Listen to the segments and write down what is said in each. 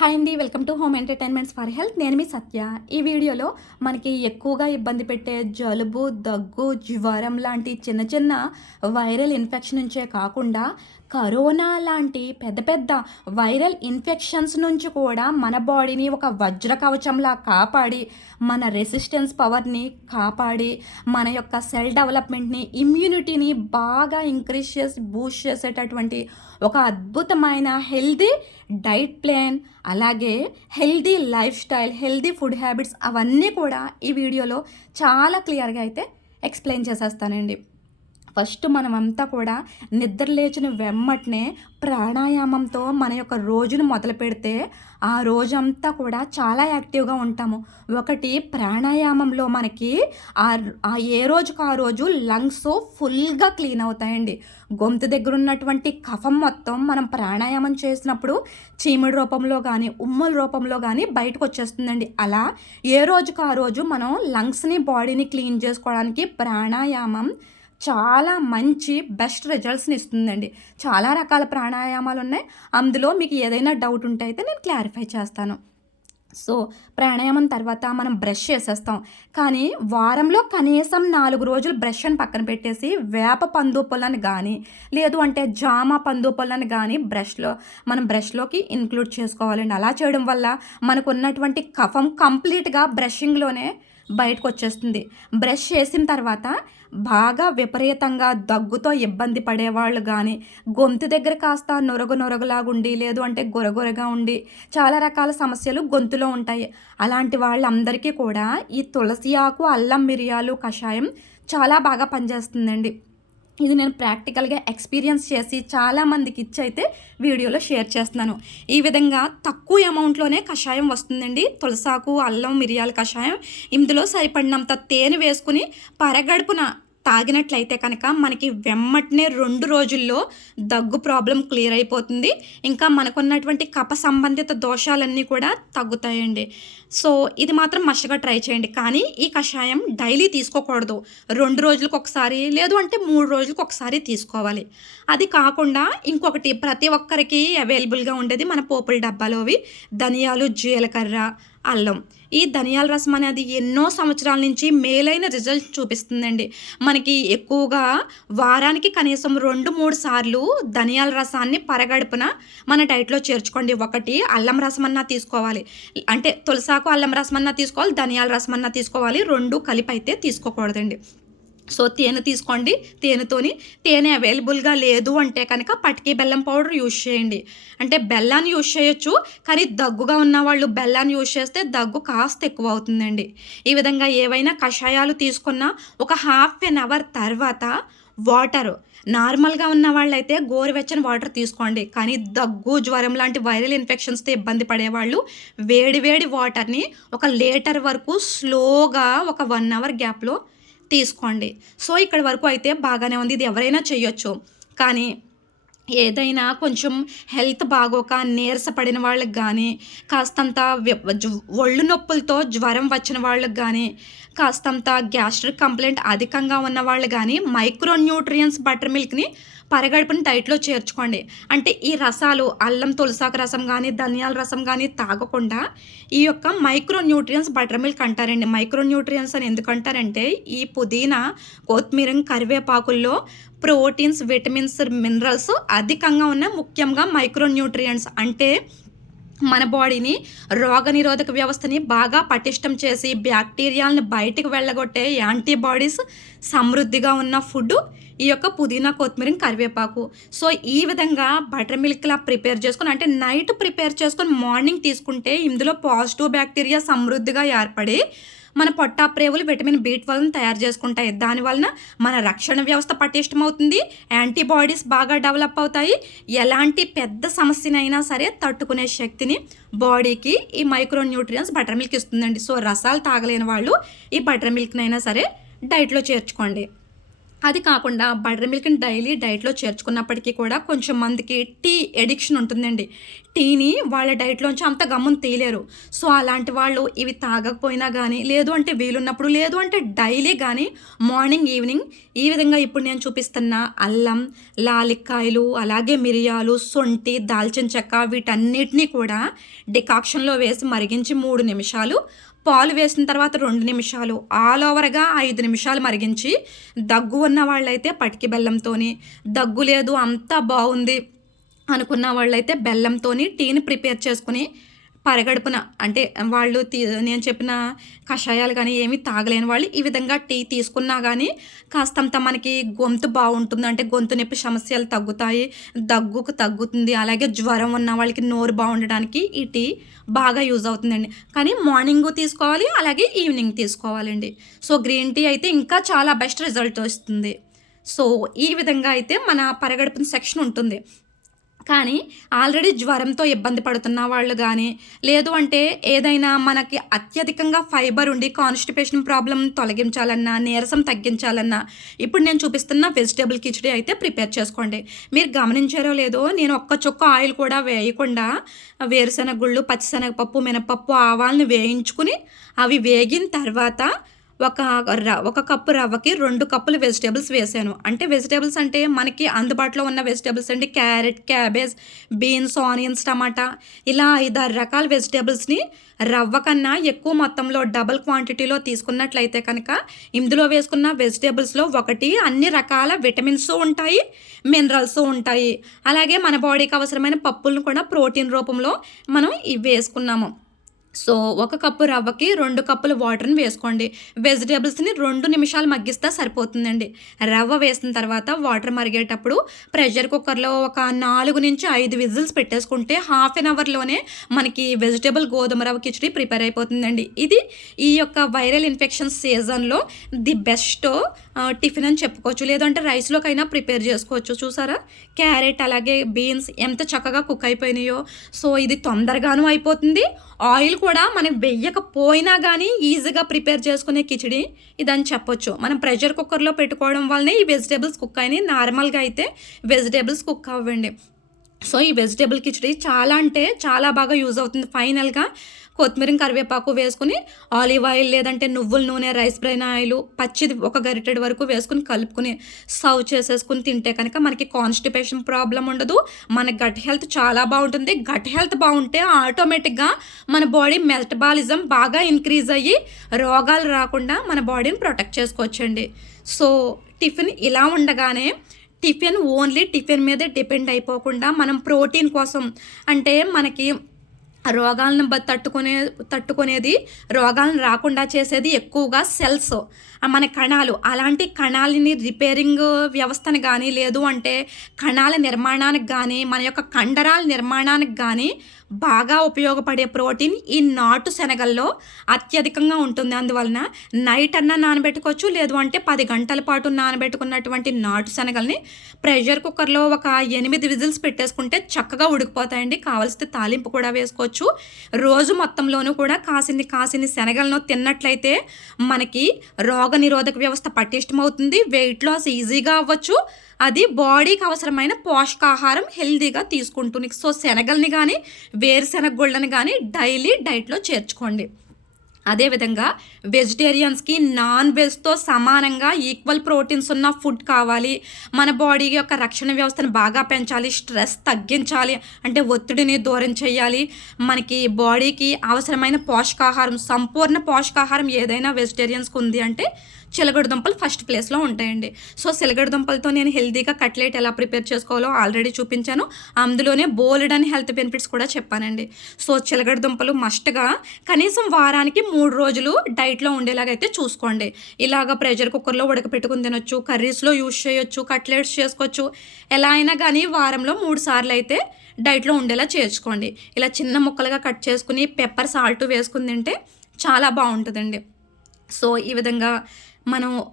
Hi అండి welcome to home entertainments for health నేను మీ సత్య. ఈ వీడియోలో మనకి ఎక్కువగా ఇబ్బంది పెట్టే జలుబు దగ్గు జ్వరం లాంటి చిన్న చిన్న వైరల్ ఇన్ఫెక్షన్ నుంచే కాకుండా కరోనా లాంటి పెద్ద పెద్ద వైరల్ ఇన్ఫెక్షన్స్ నుంచి కూడా మన బాడీని ఒక వజ్ర కవచంలా కాపాడి మన రెసిస్టెన్స్ పవర్ని కాపాడి మన యొక్క సెల్ డెవలప్మెంట్ని ఇమ్యూనిటీని బాగా ఇంక్రీజ్ చేసి బూస్ట్ చేసేటటువంటి ఒక అద్భుతమైన హెల్దీ డైట్ ప్లాన్ అలాగే healthy life style healthy food habits అవన్నీ కూడా ఈ వీడియోలో చాలా క్లియర్గా అయితే ఎక్స్ప్లెయిన్ చేసేస్తానండి. ఫస్ట్ మనమంతా కూడా నిద్ర లేచిన వెమ్మటనే ప్రాణాయామంతో మన యొక్క రోజును మొదలు పెడితే ఆ రోజంతా కూడా చాలా యాక్టివ్గా ఉంటాము. ఒకటి ప్రాణాయామంలో మనకి ఆ ఏ రోజుకు ఆ రోజు లంగ్స్ ఫుల్గా క్లీన్ అవుతాయండి. గొంతు దగ్గర ఉన్నటువంటి కఫం మొత్తం మనం ప్రాణాయామం చేసినప్పుడు చీమిడి రూపంలో కానీ ఉమ్మల రూపంలో కానీ బయటకు వచ్చేస్తుందండి అలా ఏ రోజుకు ఆ రోజు మనం లంగ్స్ని బాడీని క్లీన్ చేసుకోవడానికి ప్రాణాయామం చాలా మంచి బెస్ట్ రిజల్ట్స్ని ఇస్తుందండి. చాలా రకాల ప్రాణాయామాలు ఉన్నాయి అందులో మీకు ఏదైనా డౌట్ ఉంటే అయితే నేను క్లారిఫై చేస్తాను. సో ప్రాణాయామం తర్వాత మనం బ్రష్ చేసేస్తాం. కానీ వారంలో కనీసం నాలుగు రోజులు బ్రష్ అని పక్కన పెట్టేసి వేప పందుపొలని కానీ లేదు అంటే జామ పందుపొలని కానీ బ్రష్లో మనం బ్రష్లోకి ఇంక్లూడ్ చేసుకోవాలండి. అలా చేయడం వల్ల మనకు ఉన్నటువంటి కఫం కంప్లీట్గా బ్రషింగ్లోనే బయటకు వచ్చేస్తుంది బ్రష్ చేసిన తర్వాత బాగా విపరీతంగా దగ్గుతో ఇబ్బంది పడేవాళ్ళు కానీ గొంతు దగ్గర కాస్త నొరగు నొరగులాగుండి లేదు అంటే గొరగొరగా ఉండి చాలా రకాల సమస్యలు గొంతులో ఉంటాయి. అలాంటి వాళ్ళందరికీ కూడా ఈ తులసి ఆకు అల్లం మిరియాలు కషాయం చాలా బాగా పనిచేస్తుందండి. ఇది నేను ప్రాక్టికల్గా ఎక్స్పీరియన్స్ చేసి చాలామందికి ఇచ్చి అయితే వీడియోలో షేర్ చేస్తున్నాను. ఈ విధంగా తక్కువ అమౌంట్లోనే కషాయం వస్తుందండి. తులసాకు అల్లం మిరియాల కషాయం. ఇందులో సరిపడినంత తేనె వేసుకుని పరగడుపున తాగినట్లయితే కనుక మనకి వెమ్మటనే రెండు రోజుల్లో దగ్గు ప్రాబ్లం క్లియర్ అయిపోతుంది. ఇంకా మనకున్నటువంటి కప సంబంధిత దోషాలన్నీ కూడా తగ్గుతాయండి. సో ఇది మాత్రం మస్ట్గా ట్రై చేయండి. కానీ ఈ కషాయం డైలీ తీసుకోకూడదు. రెండు రోజులకు ఒకసారి లేదు అంటే మూడు రోజులకు ఒకసారి తీసుకోవాలి. అది కాకుండా ఇంకొకటి ప్రతి ఒక్కరికి అవైలబుల్గా ఉండేది మన పోపుల డబ్బాలోవి. ధనియాలు జీలకర్ర అల్లం. ఈ ధనియాల రసం అనేది ఎన్నో సంవత్సరాల నుంచి మేలైన రిజల్ట్ చూపిస్తుందండి. మనకి ఎక్కువగా వారానికి కనీసం రెండు మూడు సార్లు ధనియాల రసాన్ని పరగడుపున మన డైట్లో చేర్చుకోండి. ఒకటి అల్లం రసం అన్నా తీసుకోవాలి. అంటే తులసాకు అల్లం రసం అన్నా తీసుకోవాలి ధనియాల రసం అన్నా తీసుకోవాలి. రెండు కలిపి అయితే తీసుకోకూడదండి. సో తేనె తీసుకోండి. తేనెతోని తేనె అవైలబుల్గా లేదు అంటే కనుక పటికీ బెల్లం పౌడర్ యూజ్ చేయండి. అంటే బెల్లాన్ని యూజ్ చేయొచ్చు కానీ దగ్గుగా ఉన్న వాళ్ళు బెల్లాన్ని యూజ్ చేస్తే దగ్గు కాస్త ఎక్కువ అవుతుందండి. ఈ విధంగా ఏవైనా కషాయాలు తీసుకున్న ఒక హాఫ్ ఎన్ అవర్ తర్వాత వాటర్ నార్మల్గా ఉన్న వాళ్ళైతే గోరువెచ్చని వాటర్ తీసుకోండి. కానీ దగ్గు జ్వరం లాంటి వైరల్ ఇన్ఫెక్షన్స్తో ఇబ్బంది పడేవాళ్ళు వేడి వేడి వాటర్ని ఒక లీటర్ వరకు స్లోగా ఒక వన్ అవర్ గ్యాప్లో తీసుకోండి. సో ఇక్కడ వరకు అయితే బాగానే ఉంది. ఇది ఎవరైనా చేయొచ్చు. కానీ ఏదైనా కొంచెం హెల్త్ బాగోక నీరసపడిన వాళ్ళకి కానీ కాస్తంత ఒళ్ళు నొప్పులతో జ్వరం వచ్చిన వాళ్ళకి కానీ కాస్తంత గ్యాస్ట్రిక్ కంప్లైంట్ అధికంగా ఉన్న వాళ్ళు కానీ మైక్రో న్యూట్రియన్స్ బటర్ మిల్క్ని పరగడుపుని డైట్లో చేర్చుకోండి. అంటే ఈ రసాలు అల్లం తులసాకు రసం కానీ ధనియాల రసం కానీ తాగకుండా ఈ యొక్క మైక్రో న్యూట్రియన్స్ బటర్ మిల్క్ అంటారండి. మైక్రో న్యూట్రియన్స్ అని ఎందుకంటారంటే ఈ పుదీనా కొత్తిమీర కరివేపాకుల్లో ప్రోటీన్స్ విటమిన్స్ మినరల్స్ అధికంగా ఉన్న ముఖ్యంగా మైక్రో న్యూట్రియంట్స్ అంటే మన బాడీని రోగనిరోధక వ్యవస్థని బాగా పటిష్టం చేసి బ్యాక్టీరియాలను బయటకు వెళ్ళగొట్టే యాంటీబాడీస్ సమృద్ధిగా ఉన్న ఫుడ్ ఈ యొక్క పుదీనా కొత్తిమీర కరివేపాకు. సో ఈ విధంగా బటర్ మిల్క్లా ప్రిపేర్ చేసుకుని అంటే నైట్ ప్రిపేర్ చేసుకొని మార్నింగ్ తీసుకుంటే ఇందులో పాజిటివ్ బ్యాక్టీరియా సమృద్ధిగా ఏర్పడి మన పొట్టాప్రేవులు విటమిన్ బి ట్వెల్వ్ని తయారు చేసుకుంటాయి. దానివలన మన రక్షణ వ్యవస్థ పటిష్టమవుతుంది. యాంటీబాడీస్ బాగా డెవలప్ అవుతాయి. ఎలాంటి పెద్ద సమస్యనైనా సరే తట్టుకునే శక్తిని బాడీకి ఈ మైక్రో న్యూట్రియన్స్ బటర్ మిల్క్ ఇస్తుందండి. సో రసాలు తాగలేని వాళ్ళు ఈ బటర్ మిల్క్నైనా సరే డైట్లో చేర్చుకోండి. అది కాకుండా బటర్ మిల్క్ని డైలీ డైట్లో చేర్చుకున్నప్పటికీ కూడా కొంచెం మందికి టీ ఎడిక్షన్ ఉంటుందండి. టీని వాళ్ళ డైట్లోంచి అంత గమ్మున తీయలేరు. సో అలాంటి వాళ్ళు ఇవి తాగకపోయినా కానీ లేదు అంటే వీలున్నప్పుడు లేదు అంటే డైలీ కానీ మార్నింగ్ ఈవినింగ్ ఈ విధంగా ఇప్పుడు నేను చూపిస్తున్న అల్లం లాలిక్కాయలు అలాగే మిరియాలు సొంటి దాల్చిన చెక్క వీటన్నిటినీ కూడా డికాక్షన్లో వేసి మరిగించి మూడు నిమిషాలు పాలు వేసిన తర్వాత రెండు నిమిషాలు ఆల్ ఓవర్గా ఐదు నిమిషాలు మరిగించి దగ్గు ఉన్న వాళ్ళైతే పటికి బెల్లంతో దగ్గు లేదు అంతా బాగుంది అనుకున్న వాళ్ళైతే బెల్లంతోని టీని ప్రిపేర్ చేసుకుని పరగడుపున అంటే వాళ్ళు తీ నేను చెప్పిన కషాయాలు కానీ ఏమి తాగలేని వాళ్ళు ఈ విధంగా టీ తీసుకున్నా కానీ కాస్తంత మనకి గొంతు బాగుంటుంది. అంటే గొంతు నొప్పి సమస్యలు తగ్గుతాయి దగ్గుకు తగ్గుతుంది. అలాగే జ్వరం ఉన్న వాళ్ళకి నోరు బాగుండడానికి ఈ టీ బాగా యూజ్ అవుతుందండి. కానీ మార్నింగ్ తీసుకోవాలి అలాగే ఈవినింగ్ తీసుకోవాలండి. సో గ్రీన్ టీ అయితే ఇంకా చాలా బెస్ట్ రిజల్ట్ వస్తుంది. సో ఈ విధంగా అయితే మన పరగడుపున సెక్షన్ ఉంటుంది. కానీ ఆల్రెడీ జ్వరంతో ఇబ్బంది పడుతున్న వాళ్ళు కానీ లేదు అంటే ఏదైనా మనకి అత్యధికంగా ఫైబర్ ఉండి కాన్స్టిపేషన్ ప్రాబ్లం తొలగించాలన్నా నీరసం తగ్గించాలన్నా ఇప్పుడు నేను చూపిస్తున్న వెజిటేబుల్ కిచడీ అయితే ప్రిపేర్ చేసుకోండి. మీరు గమనించారో లేదో నేను ఒక్క చుక్క ఆయిల్ కూడా వేయకుండా వేరుశనగ గుళ్ళు పచ్చిశనగపప్పు మినపప్పు ఆవాలని వేయించుకుని అవి వేగిన తర్వాత ఒక ఒక కప్పు రవ్వకి రెండు కప్పులు వెజిటేబుల్స్ వేసాను. అంటే వెజిటేబుల్స్ అంటే మనకి అందుబాటులో ఉన్న వెజిటేబుల్స్ అండి. Carrot cabbage beans onions tomato. ఇలా ఐదారు రకాల వెజిటేబుల్స్ని రవ్వ కన్నా ఎక్కువ మొత్తంలో డబల్ క్వాంటిటీలో తీసుకున్నట్లయితే కనుక ఇందులో వేసుకున్న వెజిటేబుల్స్లో ఒకటి అన్ని రకాల విటమిన్స్ ఉంటాయి మినరల్స్ ఉంటాయి. అలాగే మన బాడీకి అవసరమైన పప్పులను కూడా ప్రోటీన్ రూపంలో మనం ఇవి వేసుకున్నాము. సో ఒక కప్పు రవ్వకి రెండు కప్పులు వాటర్ని వేసుకోండి. వెజిటేబుల్స్ని రెండు నిమిషాలు మగ్గిస్తే సరిపోతుందండి. రవ్వ వేసిన తర్వాత వాటర్ మరిగేటప్పుడు ప్రెషర్ కుక్కర్లో ఒక నాలుగు నుంచి ఐదు విజిల్స్ పెట్టేసుకుంటే హాఫ్ అన్ అవర్లోనే మనకి వెజిటేబుల్ గోధుమ రవ్వ కిచడీ ప్రిపేర్ అయిపోతుందండి. ఇది ఈ యొక్క వైరల్ ఇన్ఫెక్షన్ సీజన్లో ది బెస్ట్ టిఫిన్ అని చెప్పుకోవచ్చు. లేదంటే రైస్లోకైనా ప్రిపేర్ చేసుకోవచ్చు. చూసారా? క్యారెట్ అలాగే బీన్స్ ఎంత చక్కగా కుక్ అయిపోయినాయో. సో ఇది తొందరగాను అయిపోతుంది. ఆయిల్ కూడా మనం వెయ్యకపోయినా కానీ ఈజీగా ప్రిపేర్ చేసుకునే కిచిడి ఇదని చెప్పొచ్చు. మనం ప్రెషర్ కుక్కర్లో పెట్టుకోవడం వల్లనే ఈ వెజిటేబుల్స్ కుక్ అయినాయి. నార్మల్గా అయితే వెజిటేబుల్స్ కుక్ అవ్వండి. సో ఈ వెజిటేబుల్ కిచడీ చాలా అంటే చాలా బాగా యూజ్ అవుతుంది. ఫైనల్గా కొత్తిమీర కరివేపాకు వేసుకుని ఆలివ్ ఆయిల్ లేదంటే నువ్వుల నూనె రైస్ బ్రైన్ ఆయిల్ పచ్చిది ఒక గరిటెడ్ వరకు వేసుకుని కలుపుకుని సర్వ్ చేసేసుకుని తింటే కనుక మనకి కాన్స్టిపేషన్ ప్రాబ్లం ఉండదు. మన గట్ హెల్త్ చాలా బాగుంటుంది. గట్ హెల్త్ బాగుంటే ఆటోమేటిక్గా మన బాడీ మెల్టబాలిజం బాగా ఇంక్రీజ్ అయ్యి రోగాలు రాకుండా మన బాడీని ప్రొటెక్ట్ చేసుకోవచ్చండి. సో టిఫిన్ ఇలా ఉండగానే టిఫిన్ ఓన్లీ టిఫిన్ మీదే డిపెండ్ అయిపోకుండా మనం ప్రోటీన్ కోసం అంటే మనకి రోగాలను తట్టుకునే తట్టుకునేది రోగాలను రాకుండా చేసేది ఎక్కువగా సెల్స్. మన కణాలు అలాంటి కణాలని రిపేరింగ్ వ్యవస్థను కానీ లేదు అంటే కణాల నిర్మాణానికి కానీ మన యొక్క కండరాల నిర్మాణానికి కానీ బాగా ఉపయోగపడే ప్రోటీన్ ఈ నాటు శనగల్లో అత్యధికంగా ఉంటుంది. అందువలన నైట్ అన్న నానబెట్టుకోవచ్చు లేదు అంటే పది గంటల పాటు నానబెట్టుకున్నటువంటి నాటు శనగల్ని ప్రెషర్ కుక్కర్లో ఒక ఎనిమిది విజిల్స్ పెట్టేసుకుంటే చక్కగా ఉడికిపోతాయండి. కావలసితే తాలింపు కూడా వేసుకోవచ్చు. రోజు మొత్తంలోనూ కూడా కాసిన్ని కాసిన్ని శనగలను తిన్నట్లయితే మనకి రోగ నిరోధక వ్యవస్థ పటిష్టమవుతుంది. వెయిట్ లాస్ ఈజీగా అవ్వచ్చు. అది బాడీకి అవసరమైన పోషకాహారం హెల్దీగా తీసుకుంటుంది. సో శనగల్ని కానీ వేరుశెనగ గుళ్ళని కానీ డైలీ డైట్లో చేర్చుకోండి. అదేవిధంగా వెజిటేరియన్స్కి నాన్ వెజ్తో సమానంగా ఈక్వల్ ప్రోటీన్స్ ఉన్న ఫుడ్ కావాలి. మన బాడీ యొక్క రక్షణ వ్యవస్థను బాగా పెంచాలి స్ట్రెస్ తగ్గించాలి అంటే ఒత్తిడిని దూరం చేయాలి. మనకి బాడీకి అవసరమైన పోషకాహారం సంపూర్ణ పోషకాహారం ఏదైనా వెజిటేరియన్స్కి ఉంది అంటే చిలగడ దుంపలు ఫస్ట్ ప్లేస్లో ఉంటాయండి. సో చిలగడదుంపలతో నేను హెల్తీగా కట్లెట్ ఎలా ప్రిపేర్ చేసుకోవాలో ఆల్రెడీ చూపించాను. అందులోనే బోల్డ్ అని హెల్త్ బెనిఫిట్స్ కూడా చెప్పానండి. సో చిలగడ దుంపలు మస్ట్గా కనీసం వారానికి మూడు రోజులు డైట్లో ఉండేలాగైతే చూసుకోండి. ఇలాగ ప్రెషర్ కుక్కర్లో ఉడకపెట్టుకుని తినొచ్చు కర్రీస్లో యూజ్ చేయొచ్చు కట్లెట్స్ చేసుకోవచ్చు. ఎలా అయినా కానీ వారంలో మూడు సార్లు అయితే డైట్లో ఉండేలా చేర్చుకోండి. ఇలా చిన్న ముక్కలుగా కట్ చేసుకుని పెప్పర్ సాల్ట్ వేసుకుని తింటే చాలా బాగుంటుందండి. సో ఈ విధంగా మనం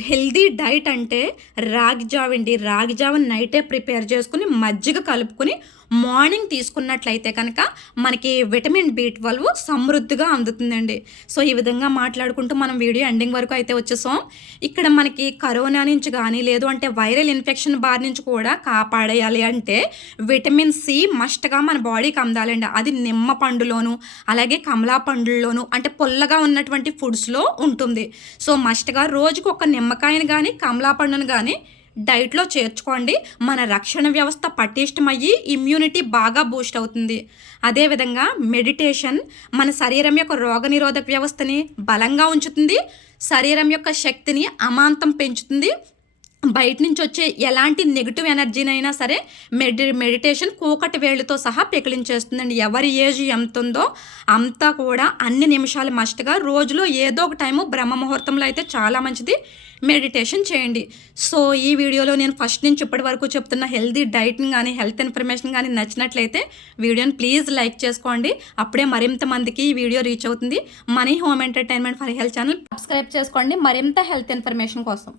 హెల్దీ డైట్ అంటే రాగి జావ్ అండి. రాగి జావ నైటే ప్రిపేర్ చేసుకుని మజ్జిగ కలుపుకొని మార్నింగ్ తీసుకున్నట్లయితే కనుక మనకి విటమిన్ బి ట్వెల్వ్ సమృద్ధిగా అందుతుందండి. సో ఈ విధంగా మాట్లాడుకుంటూ మనం వీడియో ఎండింగ్ వరకు అయితే వచ్చేసాం. ఇక్కడ మనకి కరోనా నుంచి కానీ లేదు అంటే వైరల్ ఇన్ఫెక్షన్ బారి నుంచి కూడా కాపాడేయాలి అంటే విటమిన్ సి మస్ట్గా మన బాడీకి అందాలండి. అది నిమ్మ పండులోను అలాగే కమలా పండుల్లోను అంటే పుల్లగా ఉన్నటువంటి ఫుడ్స్లో ఉంటుంది. సో మస్ట్గా రోజుకు ఒక నిమ్మకాయను కానీ కమలా పండును కానీ డైట్లో చేర్చుకోండి. మన రక్షణ వ్యవస్థ పటిష్టమయ్యి ఇమ్యూనిటీ బాగా బూస్ట్ అవుతుంది. అదేవిధంగా మెడిటేషన్ మన శరీరం యొక్క రోగనిరోధక వ్యవస్థని బలంగా ఉంచుతుంది. శరీరం యొక్క శక్తిని అమాంతం పెంచుతుంది. బయట నుంచి వచ్చే ఎలాంటి నెగిటివ్ ఎనర్జీనైనా సరే మెడి మెడిటేషన్ కూకటి వేళ్ళతో సహా పెకిలించేస్తుందండి. ఎవరి ఏజ్ ఎంత ఉందో అంతా కూడా అన్ని నిమిషాలు మస్ట్గా రోజులో ఏదో ఒక టైము బ్రహ్మ ముహూర్తంలో అయితే చాలా మంచిది. మెడిటేషన్ చేయండి. సో ఈ వీడియోలో నేను ఫస్ట్ నుంచి ఇప్పటి వరకు చెప్తున్న హెల్తీ డైట్ని కానీ హెల్త్ ఇన్ఫర్మేషన్ కానీ నచ్చినట్లయితే వీడియోని ప్లీజ్ లైక్ చేసుకోండి. అప్పుడే మరింత మందికి ఈ వీడియో రీచ్ అవుతుంది. Money home entertainment for health channel subscribe చేసుకోండి. మరింత హెల్త్ ఇన్ఫర్మేషన్ కోసం.